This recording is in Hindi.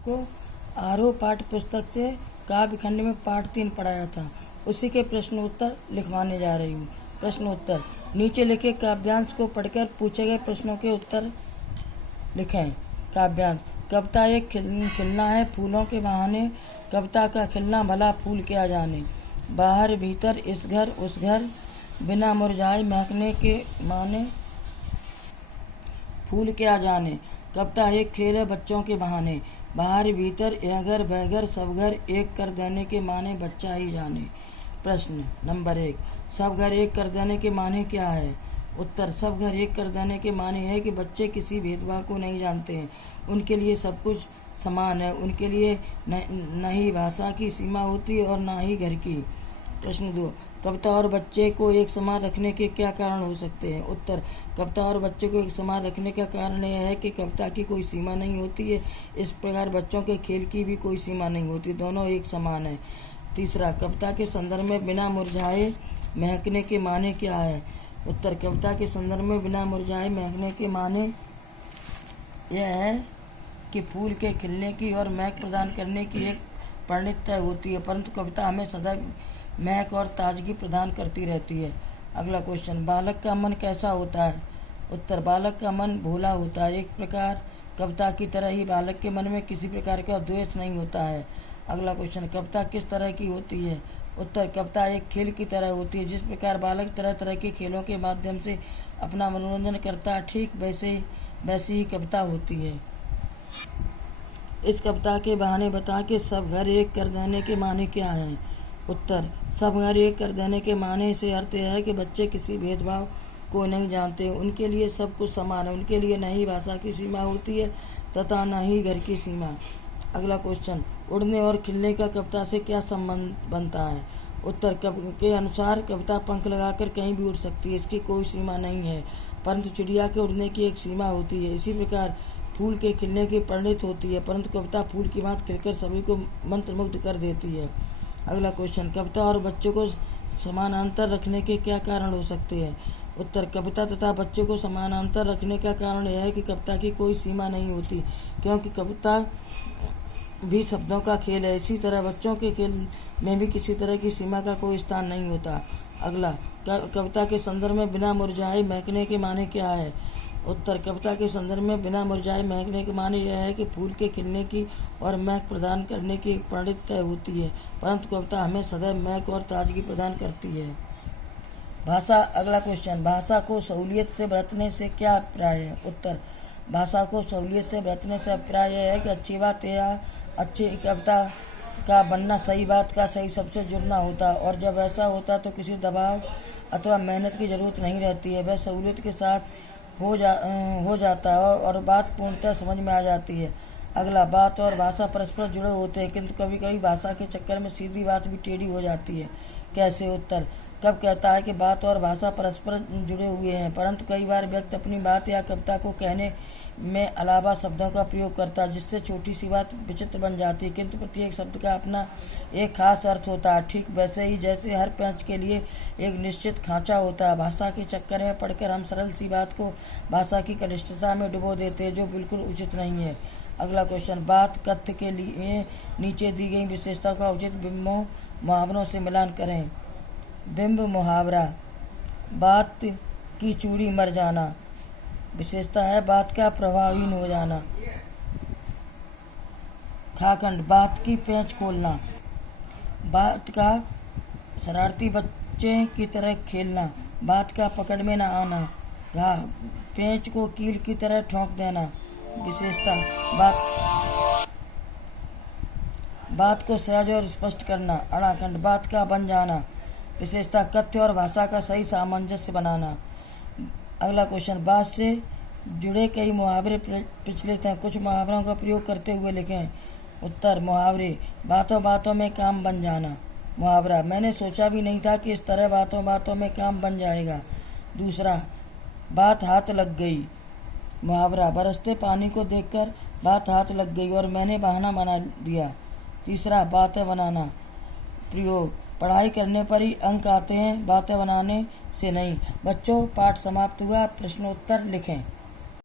आपको आरोह पाठ्य पुस्तक से काव्य खंड में पाठ 3 पढ़ाया था, उसी के प्रश्न उत्तर लिखवाने जा रही हूँ। प्रश्न उत्तर, नीचे लिखे काव्यांश को पढ़कर पूछे गए प्रश्नों के उत्तर लिखें। काव्यांश, कविता एक खिलना है फूलों के बहाने, कविता का खिलना भला फूल क्या जाने, बाहर भीतर इस घर उस घर, बिना मुरझाए महकने के माने फूल क्या जाने, कविता एक खेल है बच्चों के बहाने, बाहर भीतर यह घर वह घर सब घर एक कर देने के माने बच्चा ही जाने। प्रश्न नंबर 1, सब घर एक कर देने के माने क्या है? उत्तर, सब घर एक कर देने के माने है कि बच्चे किसी भेदभाव को नहीं जानते हैं, उनके लिए सब कुछ समान है, उनके लिए न ही भाषा की सीमा होती है और न ही घर की। प्रश्न 2, कविता और बच्चे को एक समान रखने के क्या कारण हो सकते हैं? उत्तर, कविता और बच्चे को एक समान रखने का कारण यह है कि कविता की कोई सीमा नहीं होती है, इस प्रकार बच्चों के खेल की भी कोई सीमा नहीं होती, दोनों एक समान है। तीसरा, कविता के संदर्भ में बिना मुरझाए महकने के माने क्या है? उत्तर, कविता के संदर्भ में बिना मुरझाए महकने के माने यह है कि फूल के खिलने की और महक प्रदान करने की एक परिणति होती है, परंतु कविता हमें सदैव महक और ताजगी प्रदान करती रहती है। अगला क्वेश्चन, बालक का मन कैसा होता है? उत्तर, बालक का मन भोला होता है, एक प्रकार कविता की तरह ही बालक के मन में किसी प्रकार का द्वेष नहीं होता है। अगला क्वेश्चन, कविता किस तरह की होती है? उत्तर, कविता एक खेल की तरह होती है, जिस प्रकार बालक तरह तरह के खेलों के माध्यम से अपना मनोरंजन करता है, ठीक वैसी ही कविता होती है। इस कविता के बहाने बता कि सब घर एक कर देने के माने क्या है? उत्तर, सब घर एक कर देने के माने से अर्थ यह है कि बच्चे किसी भेदभाव को नहीं जानते, उनके लिए सब कुछ समान है, उनके लिए न ही भाषा की सीमा होती है तथा न ही घर की सीमा। अगला क्वेश्चन, उड़ने और खिलने का कविता से क्या संबंध बनता है? उत्तर, के अनुसार कविता पंख लगाकर कहीं भी उड़ सकती है, इसकी कोई सीमा नहीं है, परंतु चिड़िया के उड़ने की एक सीमा होती है। इसी प्रकार फूल के खिलने की परिणति होती है, परंतु कविता फूल की भांति खिलकर सभी को मंत्रमुग्ध कर देती है। अगला क्वेश्चन, कविता और बच्चों को समानांतर रखने के क्या कारण हो सकते हैं? उत्तर, कविता तथा बच्चों को समानांतर रखने का कारण यह है कि कविता की कोई सीमा नहीं होती, क्योंकि कविता भी शब्दों का खेल है, इसी तरह बच्चों के खेल में भी किसी तरह की सीमा का कोई स्थान नहीं होता। अगला, कविता के संदर्भ में बिना मुरझाए महकने के माने क्या है? उत्तर, कविता के संदर्भ में बिना मुरझाए महकने के माने यह है कि फूल के खिलने की और महक प्रदान करने की एक परिणति तय होती है, परंतु कविता हमें सदैव महक और ताजगी प्रदान करती है। भाषा। अगला क्वेश्चन, भाषा को सहूलियत से बरतने से क्या अभिप्राय है? उत्तर, भाषा को सहूलियत से बरतने से अभिप्राय यह है कि अच्छी बात या अच्छी कविता का बनना सही बात का सही सबसे जुड़ना होता, और जब ऐसा होता तो किसी दबाव अथवा मेहनत की जरूरत नहीं रहती है, वह सहूलियत के साथ हो जाता है और बात पूर्णतः समझ में आ जाती है। अगला, बात और भाषा परस्पर जुड़े होते हैं, किंतु कभी कभी भाषा के चक्कर में सीधी बात भी टेढ़ी हो जाती है। कैसे? उत्तर, कब कहता है कि बात और भाषा परस्पर जुड़े हुए हैं, परंतु कई बार व्यक्ति अपनी बात या कविता को कहने में अलावा शब्दों का प्रयोग करता है, जिससे छोटी सी बात विचित्र बन जाती है, किंतु प्रत्येक शब्द का अपना एक खास अर्थ होता है। ठीक वैसे ही जैसे हर पेंच के लिए एक निश्चित खांचा होता है, भाषा के चक्कर में पढ़कर हम सरल सी बात को भाषा की कनिष्ठता में डुबो देते हैं, जो बिल्कुल उचित नहीं है। अगला क्वेश्चन, बात कथ्य के लिए नीचे दी गई विशेषता का उचित बिंबों मुहावरों से मिलान करें। बिंब मुहावरा, बात की चूड़ी मर जाना। विशेषता है बात का प्रभावहीन हो जाना। खाखंड, बात की पेंच खोलना। बात का शरारती बच्चे की तरह खेलना, बात का पकड़ में न आना। घा, पेंच को कील की तरह ठोंक देना। विशेषता, बात को सहज और स्पष्ट करना। अड़ाखंड, बात का बन जाना। विशेषता, कथ्य और भाषा का सही सामंजस्य बनाना। अगला क्वेश्चन, बात से जुड़े कई मुहावरे प्रचलित हैं, कुछ मुहावरों का प्रयोग करते हुए लिखें। उत्तर, मुहावरे। बातों बातों में काम बन जाना। मुहावरा, मैंने सोचा भी नहीं था कि इस तरह बातों बातों में काम बन जाएगा। दूसरा, बात हाथ लग गई। मुहावरा, बरसते पानी को देखकर बात हाथ लग गई और मैंने बहाना बना दिया। तीसरा, बातें बनाना। प्रयोग, पढ़ाई करने पर ही अंक आते हैं, बातें बनाने से नहीं। बच्चों, पाठ समाप्त हुआ, प्रश्नोत्तर लिखें।